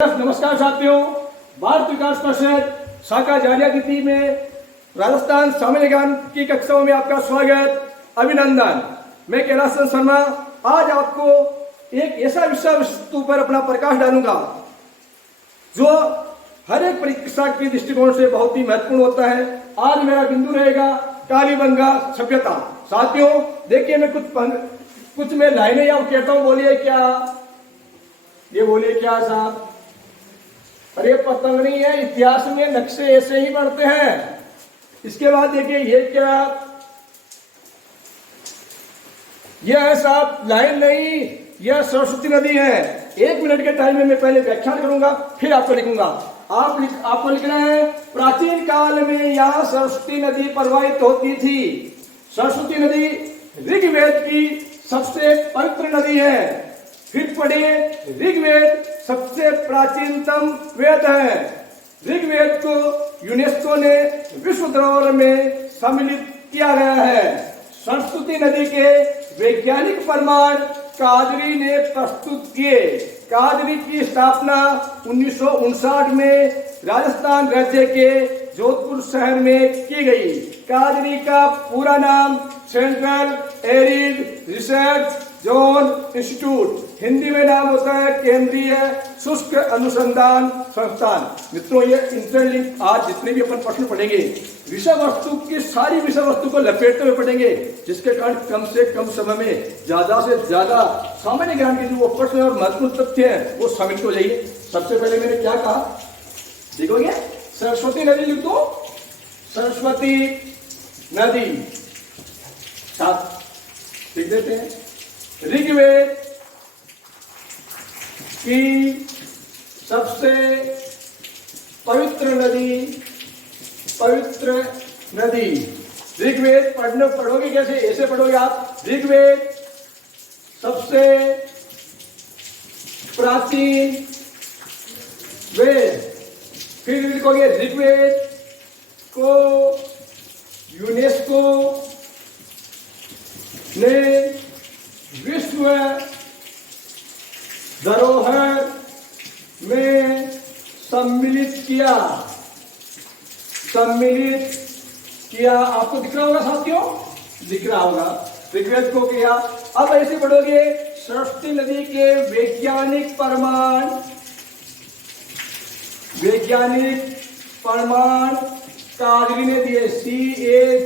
नमस्कार साथियों, भारत विकास परिषद शाखा जालिया तिथि में राजस्थान सामान्य ज्ञान की कक्षाओं में आपका स्वागत, अभिनंदन। मैं कैलाश चंद्र शर्मा आज आपको एक ऐसा विषय वस्तु पर अपना प्रकाश डालूंगा जो हर एक परीक्षा के दृष्टिकोण से बहुत ही महत्वपूर्ण होता है। आज मेरा बिंदु रहेगा कालीबंगा सभ्यता। साथियों देखिए, मैं कुछ मैं लाइनें या कहता हूं, बोलिए क्या, ये बोलिए क्या साहब। अरे पतंग नहीं है, इतिहास में नक्शे ऐसे ही बढ़ते हैं। इसके बाद देखिए ये क्या, यह है साहब लाइन नहीं, यह सरस्वती नदी है। 1 मिनट के टाइम में मैं पहले व्याख्यान करूंगा, फिर आपको लिखूंगा। आपको लिखना है, प्राचीन काल में यहाँ सरस्वती नदी प्रवाहित होती थी। सरस्वती नदी ऋग्वेद की सबसे पवित्र नदी है। फिर पढ़िए, ऋग्वेद सबसे प्राचीनतम वेद है। ऋग्वेद को यूनेस्को ने विश्व धरोहर में सम्मिलित किया गया है। सरस्वती नदी के वैज्ञानिक प्रमाण काजरी ने प्रस्तुत किए। काजरी की स्थापना 1959 में राजस्थान राज्य के जोधपुर शहर में की गई। काजरी का पूरा नाम central arid research zone institute, Hindi में नाम होता है केंद्रीय शुष्क अनुसंधान संस्थान। मित्रों, ये इंटरलिंक आज जितने भी अपन प्रश्न पढ़ेंगे विषय वस्तु की सारी विषय वस्तु को लपेटते हुए पढ़ेंगे, जिसके कारण कम से कम समय में ज्यादा से ज्यादा सामान्य ज्ञान के जो प्रश्न और महत्वपूर्ण तथ्य है वो शामिल हो जाइए। सबसे पहले मैंने क्या कहा, देखोगे सरस्वती नदी लिख दो, सरस्वती नदी साथ लिख देते हैं। ऋग्वेद की सबसे पवित्र नदी। ऋग्वेद पढ़ोगे कैसे, ऐसे पढ़ोगे आप, ऋग्वेद सबसे प्राचीन वेद। फिर लिखोगे ऋग्वेद को यूनेस्को ने विश्व धरोहर में सम्मिलित किया। आपको दिख रहा होगा साथियों, दिख रहा होगा, ऋग्वेद को किया। अब ऐसे पढ़ोगे, सरस्वती नदी के वैज्ञानिक प्रमाण काजरी ने दिए,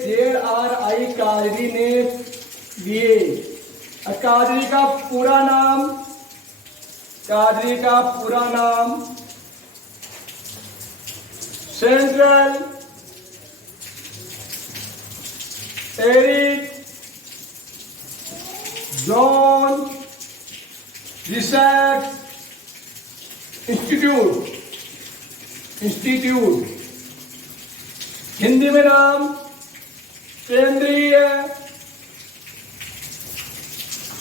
CAZRI काजरी ने दिए। काजरी का पूरा नाम central arid zone research institute, Hindi में नाम केंद्रीय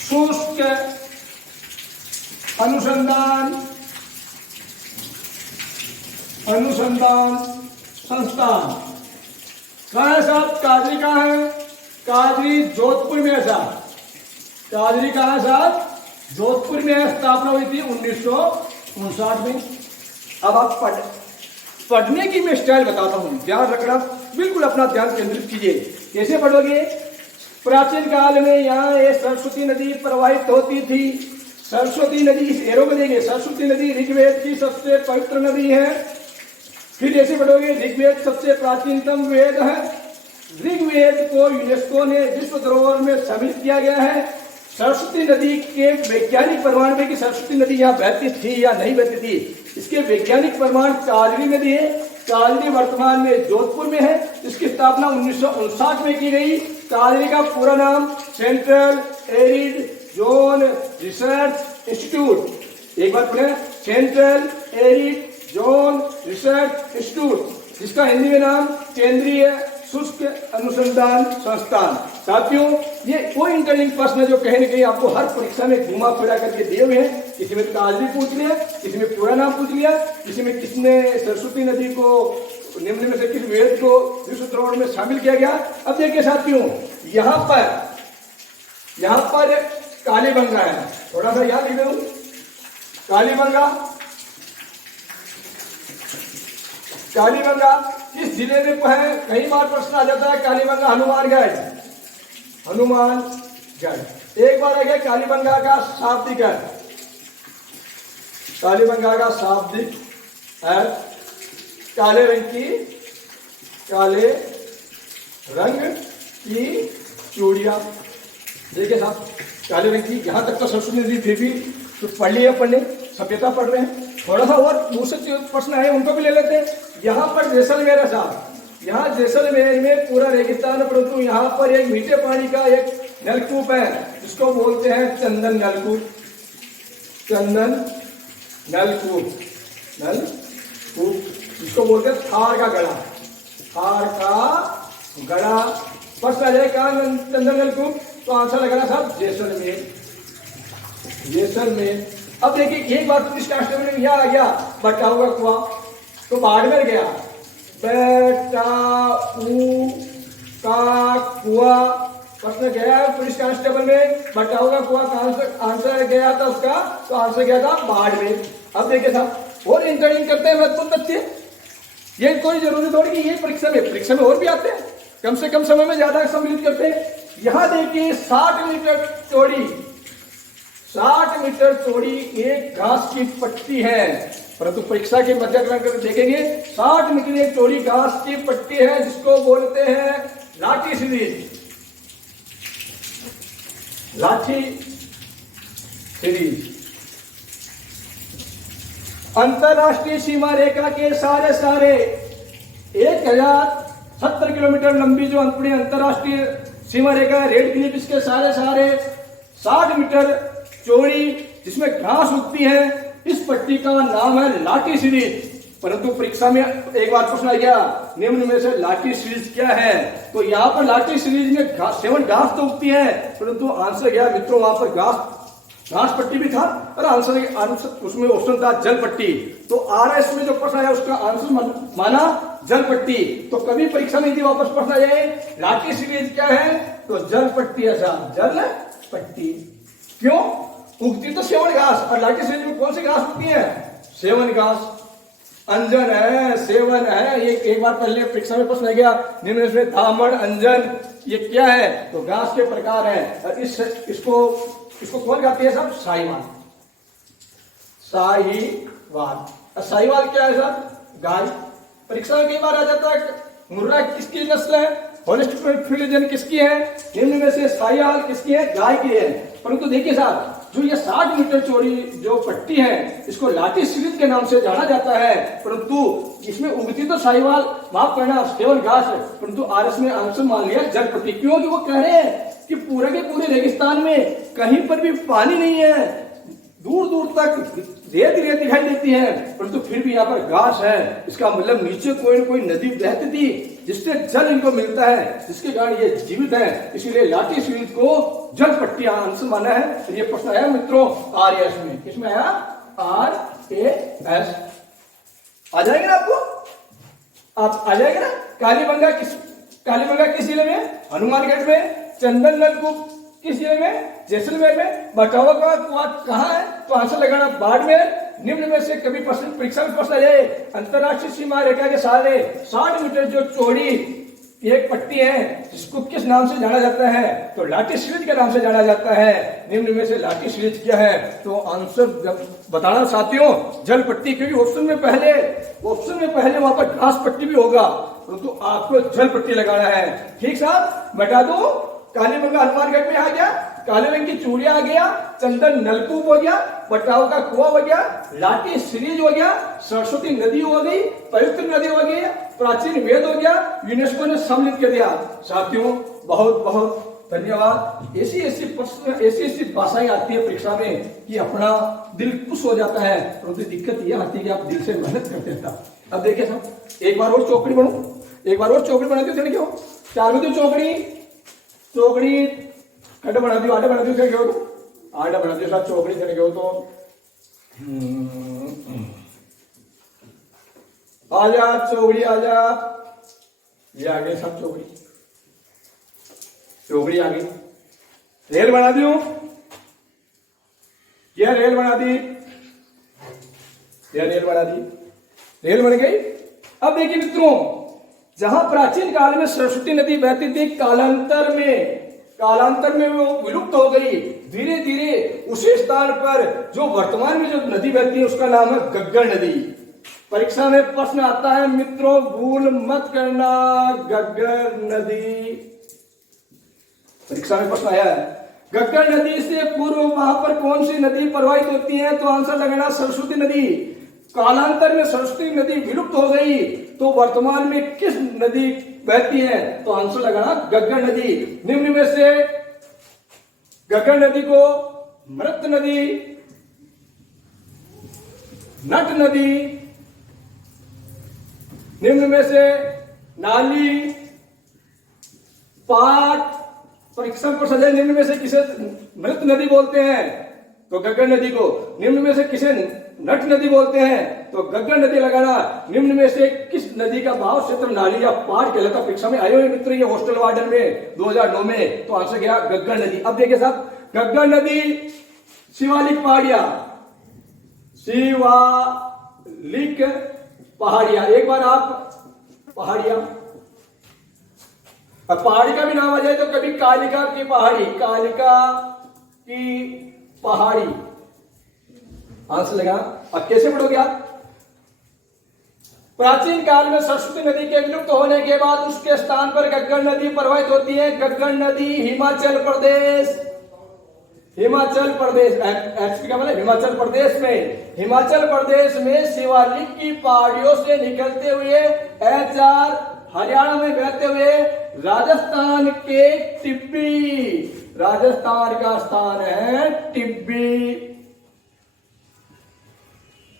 शुष्क अनुसंधान संस्थान। कहाँ है साहब, काजरी कहाँ है, काजरी जोधपुर में है साहब। काजरी कहाँ है साहब, जोधपुर में है। स्थापना हुई थी 1959 में। अब आप पढ़ने की मैं स्टाइल बताता हूं, ध्यान रखना, बिल्कुल अपना ध्यान केंद्रित कीजिए। कैसे पढ़ोगे, प्राचीन काल में यहाँ एक सरस्वती नदी प्रवाहित होती थी। सरस्वती नदी, इस एरो में देंगे, सरस्वती नदी ऋग्वेद की सबसे पवित्र नदी है। फिर जैसे पढ़ोगे, ऋग्वेद सबसे प्राचीनतम वेद है। ऋग्वेद को यूनेस्को ने विश्व धरोहर में शामिल किया गया है। सरस्वती नदी के वैज्ञानिक प्रमाण में कि सरस्वती नदी यहाँ बहती थी या नहीं बहती थी, इसके वैज्ञानिक प्रमाण काजरी ने दिए। काजरी वर्तमान में जोधपुर में है। इसकी स्थापना 1959 में की गई। काजरी का पूरा नाम central arid zone research institute. एक बार पढ़े, central arid zone research institute, जिसका हिंदी में नाम केंद्रीय शुष्क अनुसंधान संस्थान। साथियों, ये कोई इंटरलिंक प्रश्न है जो कहीं न कहीं आपको हर परीक्षा में घुमा फिरा करके दिए हुए हैं। किसी में काजरी पूछ लिया, किसी में पूरा नाम पूछ लिया, किसी में किसने सरस्वती नदी को निम्न में से किस वेद को विश्व धरोहर में शामिल किया गया। अब देखिए साथियों, यहाँ पर कालीबंगा है, थोड़ा सा याद लिख दूं, कालीबंगा कालीबंगा किस जिले में है? कई बार प्रश्न आ जाता है कालीबंगा हनुमानगढ़, हनुमानगढ़। एक बार आ गया कालीबंगा का शाब्दिक अर्थ, कालीबंगा का शाब्दिक अर्थ काले रंग की चूड़ियां। देखिए साहब, काले रंग की, यहां तक तो सरस्वती नदी फिर भी तो पढ़ लिया, पढ़ने सभ्यता पढ़ रहे हैं। थोड़ा सा और दूसरे प्रश्न है उनको भी ले लेते हैं। यहाँ पर जैसलमेर है साहब, यहाँ जैसलमेर में पूरा रेगिस्तान है, परंतु यहाँ पर एक मीठे पानी का एक नलकूप है जिसको बोलते हैं चंदन नलकूप, चंदन नलकूप, जिसको बोलते हैं थार का गड़ा, थार का गड़ा। प्रश्न आ जाए कहाँ चंदन नलकूप, तो आंसर लगाना साहब जैसलमेर, जैसलमेर। अब देखिए एक बार पुलिस कांस्टेबल में यह आ गया बटा हुआ कुआ, तो बाड़मेर गया, बेटा ऊ का कुआ। प्रश्न गया पुलिस कांस्टेबल में बटा हुआ कुआ का आंसर गया था उसका, तो आंसर गया था बाड़मेर। अब देखिए साहब और इंटरव्यू करते हैं महत्वपूर्ण तथ्य, ये कोई जरूरी थोड़ी कि ये परीक्षा में और भी आते हैं, कम से कम समय में ज्यादा सम्मिलित करते हैं। यहां देखिए 60 मीटर चौड़ी, 60 मीटर चौड़ी एक घास की पट्टी है, परंतु परीक्षा के मध्य कर देखेंगे 60 मीटर एक चौड़ी घास की पट्टी है जिसको बोलते हैं लाठी सीरीज, लाठी सीरीज। अंतरराष्ट्रीय सीमा रेखा के सारे 1070 किलोमीटर लंबी जो अपनी अंतरराष्ट्रीय सीमा रेखा है, रेड क्लिप, इसके सारे 60 मीटर चौड़ी जिसमें घास उगती है, इस पट्टी का नाम है लाठी सीरीज। परंतु परीक्षा में एक बार प्रश्न आ गया निम्न में से लाठी सीरीज क्या है, तो यहाँ पर लाठी सीरीज में सेवन घास तो उगती है, परंतु आंसर गया मित्रों वहां पर घास पट्टी भी था, और आंसर उसमें ऑप्शन था जल पट्टी। तो आरएस में जो प्रश्न आया उसका आंसर माना जल पट्टी। तो कभी परीक्षा में यदि वापस प्रश्न आ जाए लाठी सीरीज क्या है, तो जल पट्टी, ऐसा जल पट्टी। क्यों? उगती तो सेवन घास, और लाठी सीरीज में कौन सी घास उगती है? सेवन घास। अंजन है, सेवन है, ये एक बार पहले परीक्षा में प्रश्न आ गया निम्न में धामड़, अंजन, ये क्या है? तो घास के प्रकार है। और इसको कौन गाती है साहब? साहिवाल, साहिवाल। साहिवाल क्या है साहब? गाय। परीक्षा में कई बार आ जाता है मुर्रा किसकी नस्ल है, होलिस्टिक किसकी है, निम्न में से साहिवाल किसकी है? गाय की है। परंतु देखिए साहब जो ये 60 मीटर चौड़ी जो पट्टी है इसको लाठी सीरीज के नाम से जाना जाता है, परंतु इसमें उगती तो साहिवाल, माफ करना केवल घास है, परंतु आरएस में आंसर मान लिया जल पट्टी। क्योंकि वो कह रहे हैं कि पूरे के पूरे रेगिस्तान में कहीं पर भी पानी नहीं है, दूर दूर तक रेत दिखाई देती है, परंतु फिर भी यहाँ पर घास है। इसका मतलब नीचे कोई न कोई नदी बहती थी जिससे जल इनको मिलता है, जिसके कारण ये जीवित है, इसीलिए लाठी सीरीज को जल पट्टी आंसर माना है। तो ये प्रश्न आया मित्रों आरएस में, किसमें आया? आरएस। आ जाएंगे ना आपको, आप आ जाएंगे ना? कालीबंगा किस जिले में? हनुमानगढ़ में। चंदन नलकूप किस जिले में? जैसलमेर में। बटावा का कुआं कहाँ है? तो आंसर लगाना बाड़मेर। निम्न में से कभी प्रश्न परीक्षा में प्रश्न आ जाए अंतरराष्ट्रीय सीमा रेखा के सारे 60 मीटर जो चौड़ी एक पट्टी है जिसको किस नाम से जाना जाता है, तो लाठी सीरीज के नाम से जाना जाता है। निम्न में से लाठी सीरीज क्या है? तो आंसर बताना साथियों जल पट्टी, क्योंकि ऑप्शन में पहले वहां पर घास पट्टी भी होगा, परंतु तो आपको जल पट्टी लगाना है। ठीक साहब, बता दो कालीबंगा हनुमानगढ़ में आ गया, काले रंग की चूड़ियां आ गया, चंदन नलकूप हो गया, बटाव का कुआं हो गया, लाठी सीरीज हो गया, सरस्वती नदी हो गई, पवित्र नदी हो गई, प्राचीन वेद हो गया, यूनेस्को ने सम्मिलित कर दिया। साथियों बहुत बहुत धन्यवाद। ऐसी भाषाएं आती है परीक्षा में कि अपना दिल खुश हो जाता है, परंतु दिक्कत यह आती है कि आप दिल से मेहनत करते हैं। अब देखिए साहब एक बार और चौकड़ी बना दी क्यों 4 में चौकड़ी कट बना दियो, आटा बना दियो, क्या कहो तो आटा बना दियो साहब, चौकड़ी करके हो तो आजा चौकड़ी आजा, ये आ गई सब चौकड़ी आ गई। रेल बना दी, क्या रेल बना दी, रेल बन गई। अब देखिए मित्रों, जहां प्राचीन काल में सरस्वती नदी बहती थी, कालांतर में वो विलुप्त हो गई। धीरे धीरे उसी स्थान पर जो वर्तमान में जो नदी बहती है उसका नाम है गग्गर नदी। परीक्षा में प्रश्न आता है मित्रों, भूल मत करना, गग्गर नदी परीक्षा में प्रश्न आया है। गग्गर नदी से पूर्व वहां पर कौन सी नदी प्रवाहित होती है? तो आंसर लगाना सरस्वती नदी। कालांतर में सरस्वती नदी विलुप्त हो गई तो वर्तमान में किस नदी बहती है? तो आंसर लगाना गग्गर नदी। निम्न में से गग्गर नदी को मृत नदी, नट नदी, निम्न में से नाली, पाट, परीक्षा पर सजाए, निम्न में से किसे मृत नदी बोलते हैं? तो गग्गर नदी को। निम्न में से किसे नट नदी बोलते हैं? तो गग्गर नदी लगाना। निम्न में से किस नदी का भाव क्षेत्र नाली या पाट कहलाता? परीक्षा में आए हुए मित्र ये हॉस्टल वार्डन में 2009 में। तो आंसर क्या? गग्गर नदी। अब देखिए साहब, गग्गर नदी शिवालिक पहाड़ियां, शिवालिक पहाड़ियां, एक बार आप पहाड़ियां, अब पहाड़ी का भी नाम आ जाए तो कभी कालिका की पहाड़ी, कालिका की पहाड़ी, आंसर लगा। अब कैसे पढ़ोगे आप? प्राचीन काल में सरस्वती नदी के विलुप्त होने के बाद उसके स्थान पर गग्गर नदी प्रवाहित होती है। गग्गर नदी हिमाचल प्रदेश, हिमाचल प्रदेश का मतलब हिमाचल प्रदेश में शिवालिक की पहाड़ियों से निकलते हुए HR हरियाणा में बहते हुए राजस्थान के टिब्बी, राजस्थान का स्थान है टिब्बी।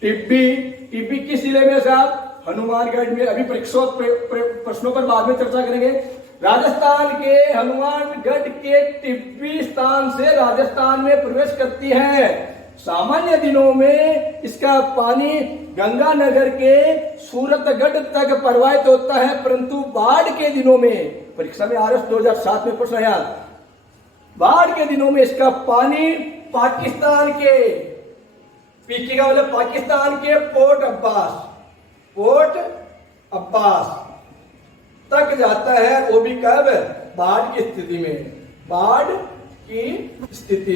टिब्बी किस जिले में साहब? हनुमानगढ़ में। अभी परीक्षा प्रश्नों पर बाद में चर्चा करेंगे। राजस्थान के हनुमानगढ़ के टिब्बी स्थान से राजस्थान में प्रवेश करती है। सामान्य दिनों में इसका पानी गंगानगर के सूरतगढ़ तक प्रवाहित होता है, परंतु बाढ़ के दिनों में, परीक्षा में RS 2007 में प्रश्न आया, बाढ़ के दिनों में इसका पानी पाकिस्तान के, पीके का मतलब पाकिस्तान के पोर्ट अब्बास तक जाता है। वो भी कब? बाढ़ की स्थिति में, बाढ़ की स्थिति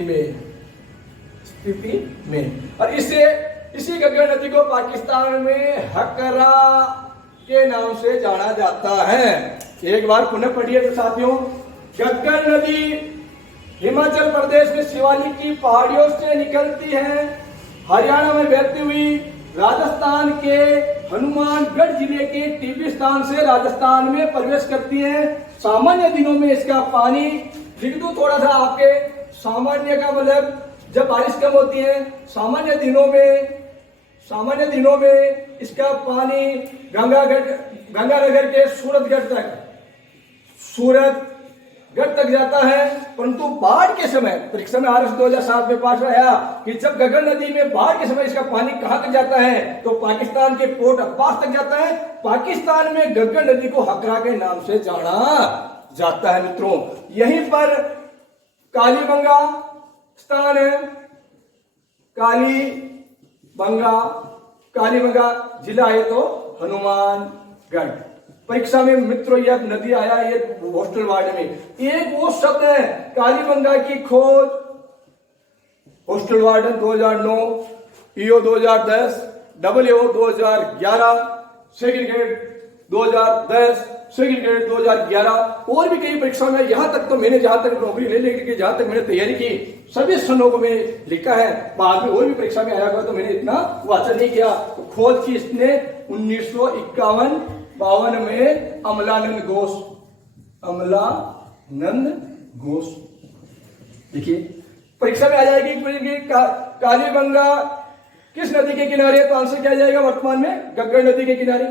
में। और इसी गग्गर नदी को पाकिस्तान में हकरा के नाम से जाना जाता है। एक बार पुनः पढ़िए तो साथियों, गग्गर नदी हिमाचल प्रदेश में शिवालिक की पहाड़ियों से निकलती है, हरियाणा में बहती हुई राजस्थान के हनुमानगढ़ जिले के टिब्बी स्थान से राजस्थान में प्रवेश करती है। सामान्य दिनों में इसका पानी, लिख दूं थोड़ा सा आपके, सामान्य का मतलब जब बारिश कम होती है, सामान्य दिनों में इसका पानी गंगानगर के सूरतगढ़ तक जाता है, परंतु बाढ़ के समय, परीक्षा में RS 2007 में पास आया कि जब गग्गर नदी में बाढ़ के समय इसका पानी कहां तक जाता है? तो पाकिस्तान के पोर्ट अब्बास तक जाता है। पाकिस्तान में गग्गर नदी को हकरा के नाम से जाना जाता है मित्रों। यहीं पर कालीबंगा स्थान है, कालीबंगा जिला है तो हनुमानगढ़। परीक्षा में मित्रों यह नदी आया ये हॉस्टल वार्ड में। एक वो शब्द है कालीबंगा की खोज, hostel warden 2009, EO 2010, WO 2011, second grade 2010, second grade 2011 और भी कई परीक्षा में। यहां तक तो मैंने जहां तक नौकरी ले लेके जहां तक मैंने तैयारी की सभी स्थानों को मैं लिखा है। बाद में और भी परीक्षा में आया हुआ तो मैंने इतना वाचन नहीं किया। तो खोज की इसने 1951-52 में अमलानंद घोष। देखिए परीक्षा में आ जाएगी कालीबंगा किस नदी के किनारे? तो आंसर क्या जाएगा? वर्तमान में गग्गर नदी के किनारे।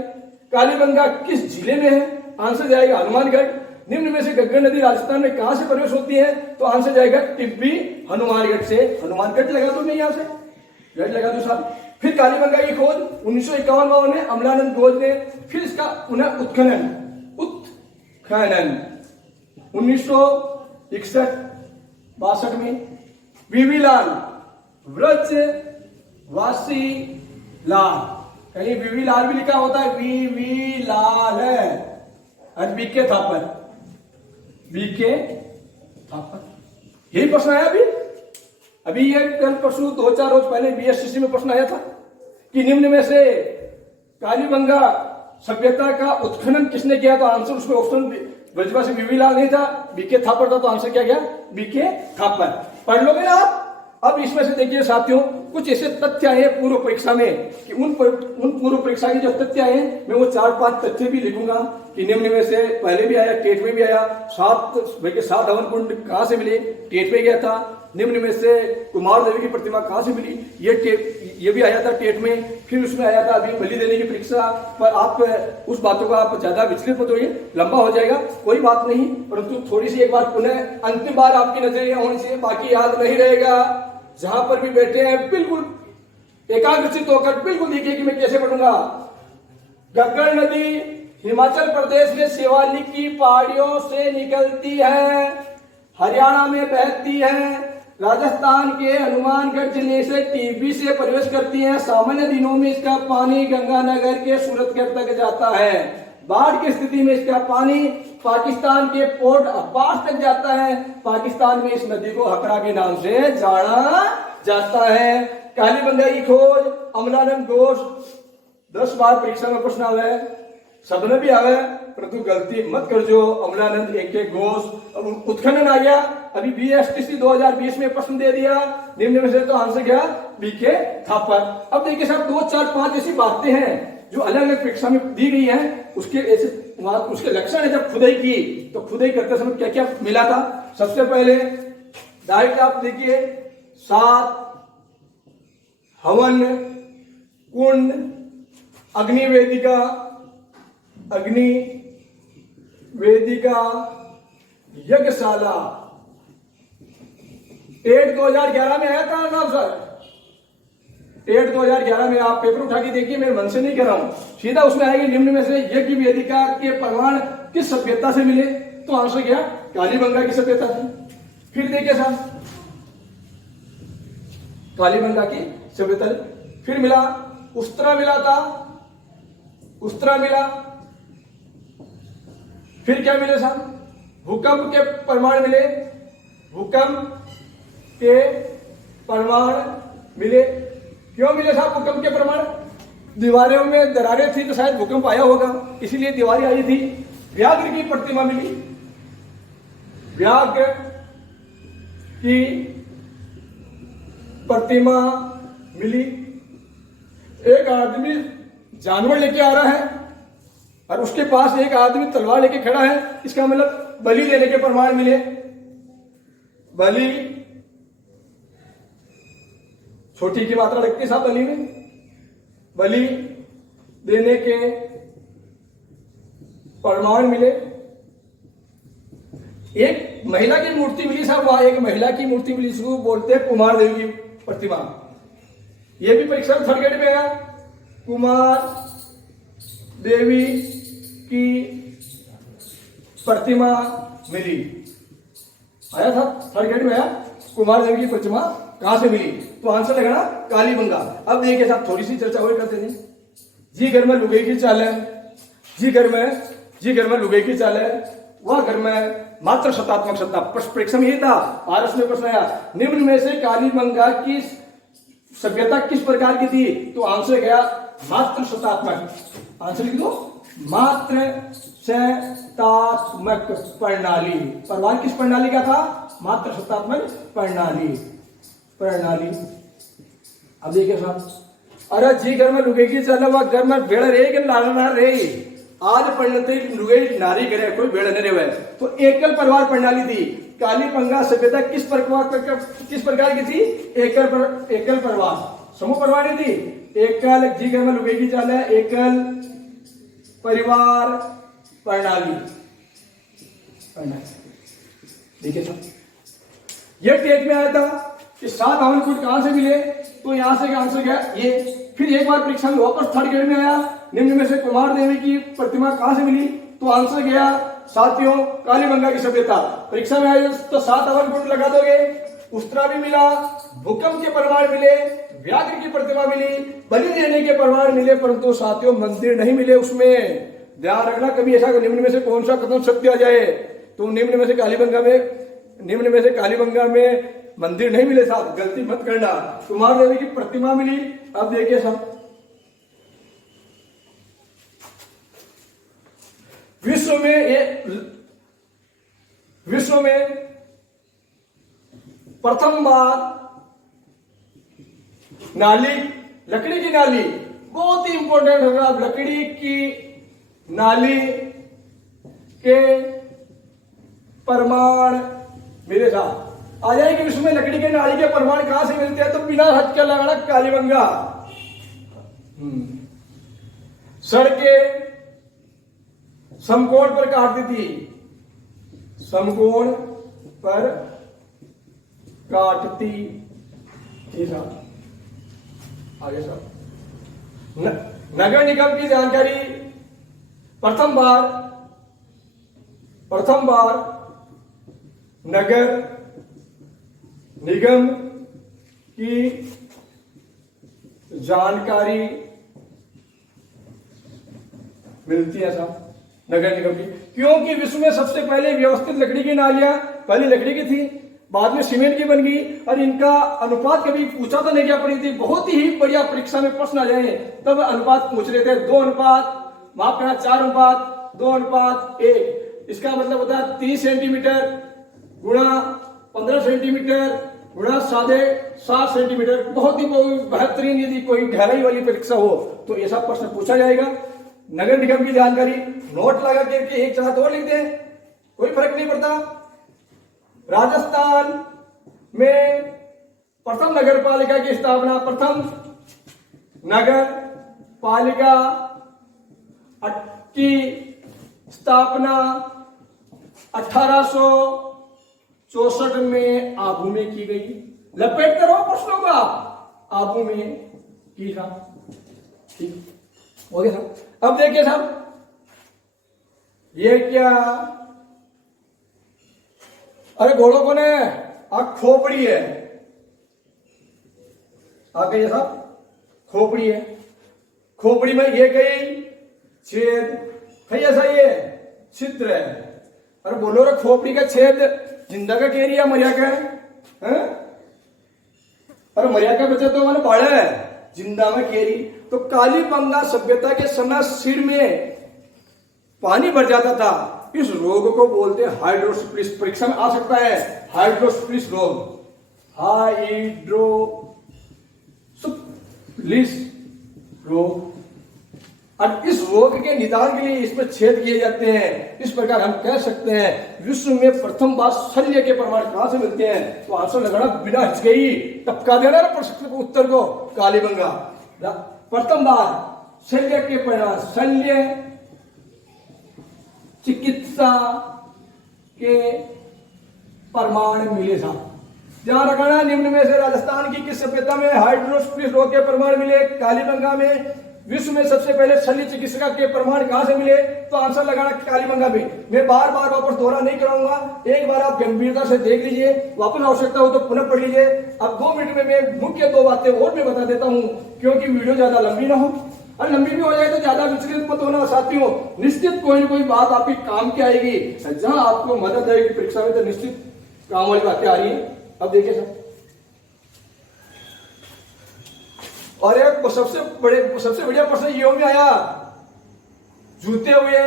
कालीबंगा किस जिले में है? आंसर जाएगा हनुमानगढ़। निम्न में से गग्गर नदी राजस्थान में कहां से प्रवेश होती है? तो आंसर जाएगा टिब्बी, हनुमानगढ़ से। हनुमानगढ़ लगा दो, मैं यहां से गढ़ लगा दो साहब। फिर कालीबंगा की खोज 1951 में अमलानंद घोष ने, फिर इसका पुनः उत्खनन 1961-62 में वीवी लाल व्रजवासी लाल कहीं वीवी लाल भी लिखा होता है, वी लाल है, और बीके थापर, बीके थापर। यही प्रश्न आया अभी ये कल परसों 2-4 रोज पहले बीएससीसी में प्रश्न आया था कि निम्न में से कालीबंगा सभ्यता का उत्खनन किसने किया? तो आंसर उसमें ऑप्शन ब्रजवासी वीवी लाल नहीं था, बीके थापर था, तो आंसर क्या गया? बीके थापर। पढ़ लोगे आप। अब इसमें से देखिए साथियों, कुछ ऐसे तथ्य आए पूर्व परीक्षा में कि उन पूर्व परीक्षा के जो तथ्य आए मैं वो 4-5 तथ्य भी लिखूंगा कि निम्न में से पहले भी आया, टेट में भी आया। 7 हवन कुंड कहां से मिले? टेट में गया था। निम्न में से कुमार देवी की प्रतिमा कहां से मिली? ये भी आया था टेट में। फिर उसमें आया था अभी बलि देने की परीक्षा पर। आप उस बातों का आप ज्यादा विचलित मत होइए, लंबा हो जाएगा, कोई बात नहीं, परंतु थोड़ी सी एक बार पुनः अंतिम बार आपकी नजर यहाँ होनी चाहिए, बाकी याद नहीं रहेगा। जहां पर भी बैठे हैं बिल्कुल एकाग्रचित होकर बिल्कुल देखिए कि मैं कैसे पढ़ूंगा। गग्गर नदी हिमाचल प्रदेश में शिवालिक की पहाड़ियों से निकलती है, हरियाणा में बहती है, राजस्थान के हनुमानगढ़ जिले से टीबी से प्रवेश करती है। सामान्य दिनों में इसका पानी गंगानगर के सूरतगढ़ तक जाता है। बाढ़ की स्थिति में इसका पानी पाकिस्तान के पोर्ट अब्बास तक जाता है। पाकिस्तान में इस नदी को हकरा के नाम से जाना जाता है। कालीबंगा की खोज अमलानंद घोष 10 बार परीक्षा में प्रश्न आवे, सबने भी आवे, परंतु गलती मत कर जो अमलानंद एक घोष। उत्खनन आ गया अभी बीएसटीसी 2020 में प्रश्न दे दिया, निम्न में से तो आंसर क्या? बीके थापर। अब देखिए साहब 2-4-5 ऐसी बातें हैं जो अलग अलग परीक्षा में दी गई हैं, उसके लक्षण है। जब खुदाई की तो खुदाई करते समय क्या क्या मिला था? सबसे पहले डायरेक्ट आप देखिए 7 हवन कुंड, अग्नि वेदिका, यज्ञशाला। टेट 2011 में आया था ना सर? टेट 2011 में आप पेपर उठा के देखिए, मेरे मन से नहीं कर रहा हूं, सीधा उसमें आएगी निम्न में से यज्ञ वेदिका के प्रमाण किस सभ्यता से मिले? तो आंसर क्या? कालीबंगा की सभ्यता थी। फिर देखिए साहब कालीबंगा की सभ्यता। फिर मिला उस्तरा मिला था, उस्तरा मिला। फिर क्या मिले साहब? भूकंप के प्रमाण मिले, भूकंप के प्रमाण मिले। क्यों मिले साहब भूकंप के प्रमाण? दीवारों में दरारें थी तो शायद भूकंप आया होगा, इसीलिए दीवारें आई थी। व्याघ्र की प्रतिमा मिली, व्याघ्र की प्रतिमा मिली। एक आदमी जानवर लेके आ रहा है और उसके पास एक आदमी तलवार लेके खड़ा है, इसका मतलब बलि देने के प्रमाण मिले। बलि छोटी की मात्रा लगती है साहब बलि में, बलि देने के प्रमाण मिले। एक महिला की मूर्ति मिली साहब, वहां एक महिला की मूर्ति मिली, इसको बोलते हैं कुमार देवी की प्रतिमा। यह भी परीक्षा में 3rd ग्रेड में आया। कुमार देवी की प्रतिमा मिली, आया था 3rd ग्रेड में आया। कुमार देवी की प्रतिमा कहां से मिली? तो आंसर लगाना कालीबंगा। अब देखिए साहब थोड़ी सी चर्चा और करते थे। जी घर में लुगाई की चाल है, जी घर में लुगाई की चाल है, वह घर में मात्र शतात्मक सत्ता। परीक्षा में यही था, आरएस में प्रश्न आया निम्न में से कालीबंगा की सभ्यता किस प्रकार की थी? तो आंसर गया मात्र शतात्मक। आंसर लिख दो, मात्र शतात्मक प्रणाली। प्रमाण किस प्रणाली का था? मात्र शतात्मक प्रणाली। अब देखिए साहब, अरे जी घर में लुगाई की चाल, वह घर में भेड़ रे कि लाना रे, आज पढ़ते लुगाई नारी करे, कोई भेड़ नहीं रहे। तो एकल परिवार प्रणाली थी। कालीबंगा सभ्यता किस प्रकार की थी? एकल परिवार, समूह परिवार नहीं थी। एकल जी घर में लुगाई की चाल है, एकल परिवार प्रणाली। देखिए साहब ये टेट में आया था कि 7 हवन कुंड कहां से मिले? तो यहां से आंसर गया ये। फिर एक बार परीक्षा में वापस 3rd ग्रेड में आया, निम्न में से कुमार देवी की प्रतिमा कहां से मिली? तो आंसर गया साथियों कालीबंगा की सभ्यता। परीक्षा में आए तो 7 हवन कुंड लगा दोगे, उस्तरा भी मिला, भूकंप के प्रमाण मिले, व्याघ्र की प्रतिमा मिली, बलि देने के प्रमाण मिले, परंतु साथियों मंदिर नहीं मिले उसमें। ध्यान रखना, कभी ऐसा निम्न में से कौन सा कथन सत्य आ जाए तो निम्न में से कालीबंगा में मंदिर नहीं मिले साहब, गलती मत करना। कुमार देवी की प्रतिमा मिली। अब देखिए साहब, विश्व में प्रथम बार नाली, लकड़ी की नाली, बहुत ही इंपॉर्टेंट होगा। लकड़ी की नाली के प्रमाण मेरे साथ आ जाएगी। विश्व में लकड़ी के नाली के प्रमाण कहां से मिलते हैं तो बिना हद के लगाना कालीबंगा। सड़कें समकोण पर काटती थी, समकोण पर काटती थी साहब। आगे साहब, नगर निगम की जानकारी, प्रथम बार नगर निगम की जानकारी मिलती है साहब, नगर निगम की। क्योंकि विश्व में सबसे पहले व्यवस्थित लकड़ी की नालियां पहले लकड़ी की थी, बाद में सीमेंट की बन गई, और इनका अनुपात कभी पूछा तो नहीं क्या पड़ी थी। बहुत ही बढ़िया परीक्षा में प्रश्न आ जाए तब अनुपात पूछ रहे थे। 2 अनुपात, माफ करना 4 अनुपात 2 अनुपात 1। इसका मतलब होता है 30 सेंटीमीटर गुणा 15 सेंटीमीटर गुणा 7.5 सेंटीमीटर। बहुत ही बेहतरीन, यदि कोई गहराई वाली परीक्षा हो तो ऐसा प्रश्न पूछा जाएगा। नगर निगम की जानकारी नोट लगा करके एक साथ और लिख दें, कोई फर्क नहीं पड़ता। राजस्थान में प्रथम नगर पालिका की स्थापना, प्रथम नगर पालिका की स्थापना 1864 में आबू में की गई। लपेट करो प्रश्नों का, आबू में की था। ठीक हो गया साहब। अब देखिए साहब, ये क्या, अरे घोड़ों को ने आग खोपड़ी है, आगे ये साहब खोपड़ी है, खोपड़ी में ये गई छेद, ऐसा ये छिद्र है। अरे बोलो रे, खोपड़ी का छेद जिंदा का कह रही है मरिया का है? अरे मरिया का बच्चा तो मैंने पढ़ा है, जिंदा में कह रही। तो कालीबंगा सभ्यता के समय सिर में पानी भर जाता था। इस रोग को बोलते हैं हाइड्रोसिफिलिस। परीक्षा में आ सकता है हाइड्रोसिफिलिस रोग, हाइड्रोसिफिलिस रोग। और इस रोग के निदान के लिए इसमें छेद किए जाते हैं। इस प्रकार हम कह सकते हैं विश्व में प्रथम बार शल्य के प्रमाण कहां से मिलते हैं तो आंसर लगाना बिना हिचके, टपका देना प्रश्न को उत्तर को, कालीबंगा। प्रथम बार शल्य के प्रमाण, शल्य चिकित्सा के प्रमाण मिले था। ध्यान रखना, निम्न में से राजस्थान की किस सभ्यता में हाइड्रोसिफिलिस रोग के प्रमाण मिले? कालीबंगा में। विश्व में सबसे पहले शल्य चिकित्सा के प्रमाण कहां से मिले तो आंसर लगाना कालीबंगा में। मैं बार बार वापस दोहरा नहीं कराऊंगा, एक बार आप गंभीरता से देख लीजिए, वापस आवश्यकता हो तो पुनः पढ़ लीजिए। अब 2 मिनट में मैं मुख्य 2 बातें और मैं बता देता हूं, क्योंकि वीडियो ज्यादा लंबी ना हो, और लंबी भी हो जाए तो ज्यादा विचलित मत होना साथियों। निश्चित कोई ना कोई बात आपकी काम की आएगी, जहां आपको मदद आएगी परीक्षा में, तो निश्चित काम वाली बातें आ रही है। अब देखिए सर, और एक सबसे बढ़िया प्रश्न ये में आया, जूते हुए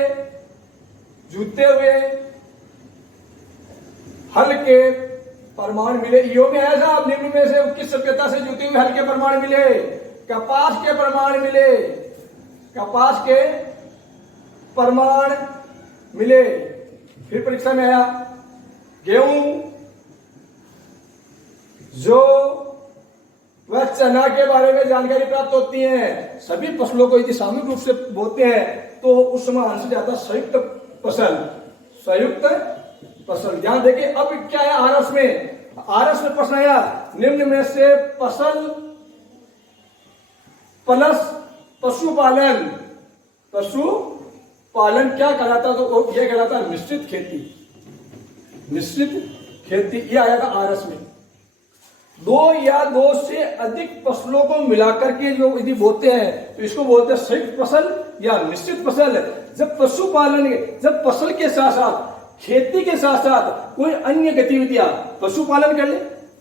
हल के प्रमाण मिले। यो में आया साहब, निम्न में से किस सभ्यता से जूते हुए हल के प्रमाण मिले? कपास के प्रमाण मिले, कपास के प्रमाण मिले। फिर परीक्षा में आया गेहूं, जो वह चना के बारे में जानकारी प्राप्त होती है। सभी फसलों को यदि सामूहिक रूप से बोते हैं तो उस समय आंसर जाता संयुक्त फसल, संयुक्त फसल। ध्यान देखिए, अब क्या है आरस में प्रश्न आया, निम्न में से फसल प्लस पशुपालन क्या कहलाता? तो यह कहलाता मिश्रित खेती, ये आया था आरस में। दो या दो से अधिक फसलों को मिलाकर के जो यदि बोते हैं तो इसको बोलते हैं संयुक्त फसल या मिश्रित फसल। जब पशुपालन, जब फसल के साथ साथ खेती के साथ साथ कोई अन्य गतिविधियां, पशुपालन कर ले,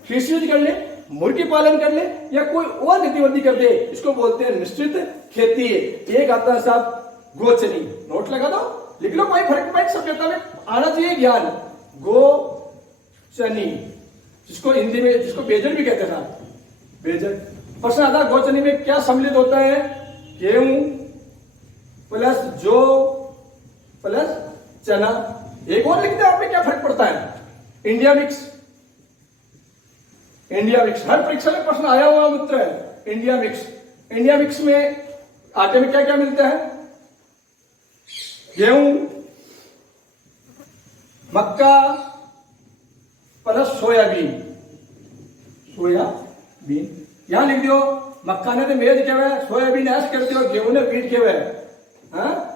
कृषि कर ले, मुर्गी पालन कर ले या कोई और गतिविधि कर दे, इसको बोलते हैं मिश्रित खेती। एक आता है साहब गोचनी, नोट लगा दो, लिख लो, कोई फर्क नहीं, सभ्यता में आना चाहिए ज्ञान। गोचनी, जिसको हिंदी में, जिसको बेजन भी कहते हैं साहब, बेजन। प्रश्न आता है गोचनी में क्या सम्मिलित होता है? गेहूं प्लस जौ प्लस चना। एक और लिखते हैं, आप में क्या फर्क पड़ता है? इंडिया मिक्स, इंडिया मिक्स हर परीक्षा में प्रश्न आया हुआ मित्र है। इंडिया मिक्स, इंडिया मिक्स में आटे में क्या क्या मिलता है? गेहूं, मक्का प्लस सोयाबीन, सोयाबीन यहां लिख दियो। मक्का ने तो मेज के हुए, सोयाबीन ऐश कर दियो, गेहूं ने पीट के हुए।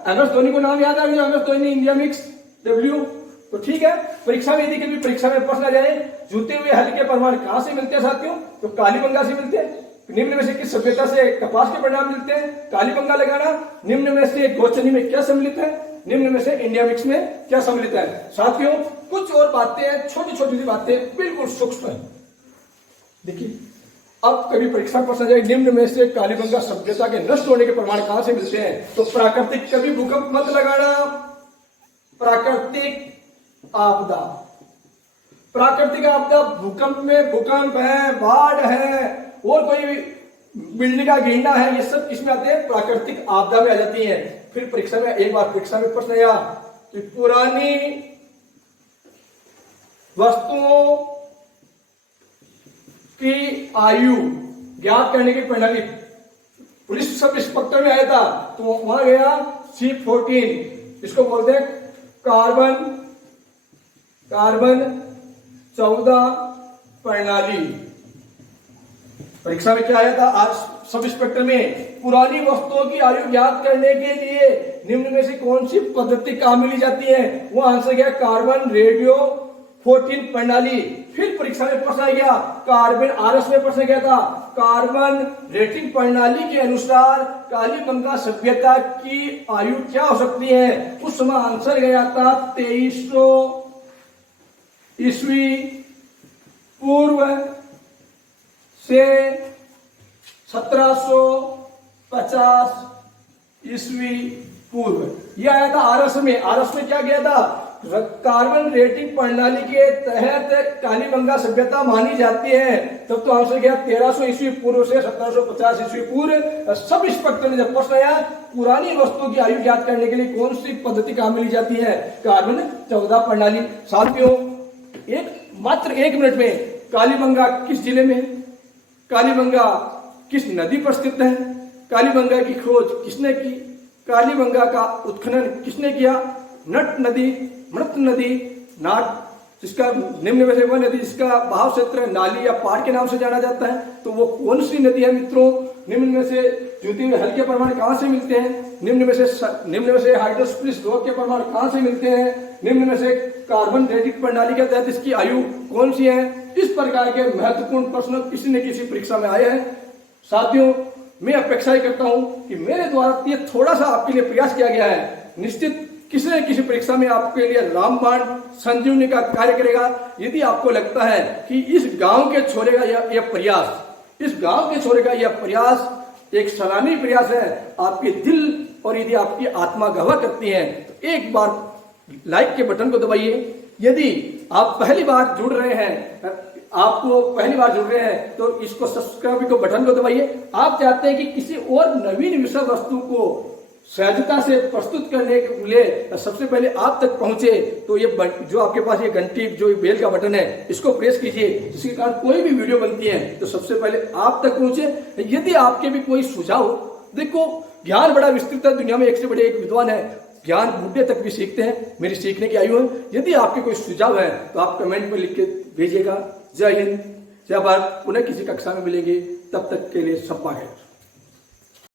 MS धोनी को नाम याद आ गया, MS Dhoni India mix W। तो ठीक है, परीक्षा में यदि कभी परीक्षा में प्रश्न आ जाए जूते हुए हल के प्रमाण कहां से मिलते हैं साथियों? तो कालीबंगा से मिलते हैं। निम्न में से किस सभ्यता से कपास के परिणाम मिलते हैं? कालीबंगा लगाना। निम्न में से गोचनी में क्या सम्मिलित है? निम्न में से इंडिया मिक्स में क्या सम्मिलित है? साथियों कुछ और बातें हैं, छोटी छोटी सी बातें बिल्कुल सूक्ष्म है। देखिए, अब कभी परीक्षा प्रश्न जाए निम्न में से कालीबंगा सभ्यता के नष्ट होने के प्रमाण कहां से मिलते हैं? तो प्राकृतिक, कभी भूकंप मत लगाना, प्राकृतिक आपदा। प्राकृतिक आपदा, भूकंप में भूकंप है, बाढ़ है और कोई बिल्डिंग का गिरना है, ये सब किसमें आते हैं? प्राकृतिक आपदा में आ जाती है। फिर परीक्षा में, एक बार परीक्षा में प्रश्न आया कि पुरानी वस्तुओं की आयु ज्ञात करने की प्रणाली, पुलिस सब इंस्पेक्टर में आया था तो वहां गया C14, इसको बोलते हैं कार्बन 14 प्रणाली। परीक्षा में क्या आया था आज सब इंस्पेक्टर में? पुरानी वस्तुओं की आयु ज्ञात करने के लिए निम्न में से कौन सी पद्धति काम में ली जाती है? वो आंसर गया कार्बन रेडियो 14 प्रणाली। फिर परीक्षा में प्रश्न आ गया, कार्बन RS में प्रश्न गया था, कार्बन रेटिंग प्रणाली के अनुसार कालीबंगा सभ्यता की आयु क्या हो सकती है? उस समय आंसर गया था 2300 ईस्वी पूर्व से 1750 ईस्वी पूर्व। यह आया था RS में। RS में क्या गया था? कार्बन रेटिंग प्रणाली के तहत कालीबंगा सभ्यता मानी जाती है। तब तो आंसर गया 1300 ईस्वी पूर्व से 1750 ईस्वी पूर्व। सब इंस्पेक्टर ने जब प्रश्न आया पुरानी वस्तुओं की आयु ज्ञात करने के लिए कौन सी पद्धति काम में ली जाती है? कार्बन 14 प्रणाली। साथियों मात्र 1 मिनट में, कालीबंगा किस जिले में है? कालीबंगा किस नदी पर स्थित है? कालीबंगा की खोज किसने की? कालीबंगा का उत्खनन किसने किया? नट नदी, मृत नदी, नाट, जिसका निम्न में से वह नदी जिसका बहाव क्षेत्र नाली या पहाड़ के नाम से जाना जाता है, तो वो कौन सी नदी है मित्रों? निम्न में से ज्योति में हल्के प्रमाण कहां से मिलते हैं? निम्न में से हाइड्रोस्पिस रोग के प्रमाण कहां से मिलते हैं? निम्न में से कार्बन रेटिंग प्रणाली के तहत इसकी आयु कौन सी है? इस प्रकार के महत्वपूर्ण प्रश्न किसी न किसी परीक्षा में आए हैं। साथियों मैं अपेक्षा करता हूं कि मेरे द्वारा ये थोड़ा सा आपके लिए प्रयास किया गया है, निश्चित किसी न किसी परीक्षा में आपके लिए रामबाण संजीवनी का कार्य करेगा। यदि आपको लगता है कि इस गांव के छोरे का यह प्रयास, इस गांव के छोरे का यह प्रयास एक सराहनीय प्रयास है, आपके दिल और यदि आपकी आत्मा गवाह करती है, तो एक बार लाइक के बटन को दबाइए। यदि आप पहली बार जुड़ रहे हैं, तो इसको सब्सक्राइब को बटन को दबाइए। आप चाहते हैं कि किसी और नवीन विषय वस्तु को सहजता से प्रस्तुत करने के लिए सबसे पहले आप तक पहुंचे, तो ये जो आपके पास ये घंटी, जो बेल का बटन है, इसको प्रेस कीजिए, जिसके कारण कोई भी वीडियो बनती है तो सबसे पहले आप तक पहुंचे। यदि आपके भी कोई सुझाव, देखो ज्ञान बड़ा विस्तृत है, दुनिया में एक से बड़े एक विद्वान है, ज्ञान बूढ़े तक भी सीखते हैं, मेरी सीखने की आयु है। यदि आपके कोई सुझाव है तो आप कमेंट में लिख के भेजिएगा। जय हिंद, जय भारत। पुनः किसी कक्षा में मिलेंगे, तब तक के लिए सब है।